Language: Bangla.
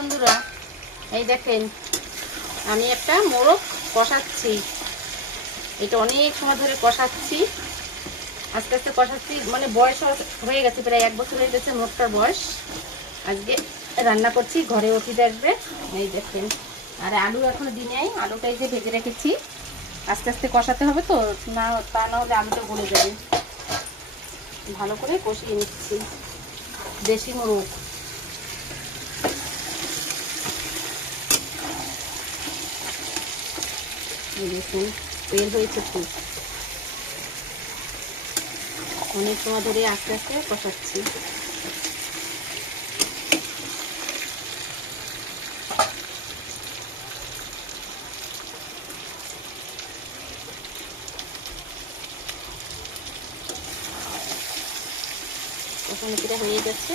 বন্ধুরা, এই দেখেন আমি একটা মোরগ কষাচ্ছি। এটা অনেক সময় ধরে কষাচ্ছি, আস্তে আস্তে কষাচ্ছি, মানে বয়স হয়ে গেছে, প্রায় 1 বছর হয়ে গেছে মোরগটার বয়স। আজকে রান্না করছি, ঘরে অতিথি আসবে। এই দেখেন, আর আলু এখনো দিই নাই, আলুটাই যে ভেজে রেখেছি। আস্তে আস্তে কষাতে হবে তো, না তা না হলে আলুটা গলে যাবে। ভালো করে কষিয়ে নিচ্ছি। দেশি মোরগ, দেখুন তেল হয়েছে খুব। অনেক সময় ধরে আস্তে আস্তে কষাচ্ছি। কষানোটা হয়ে গেছে।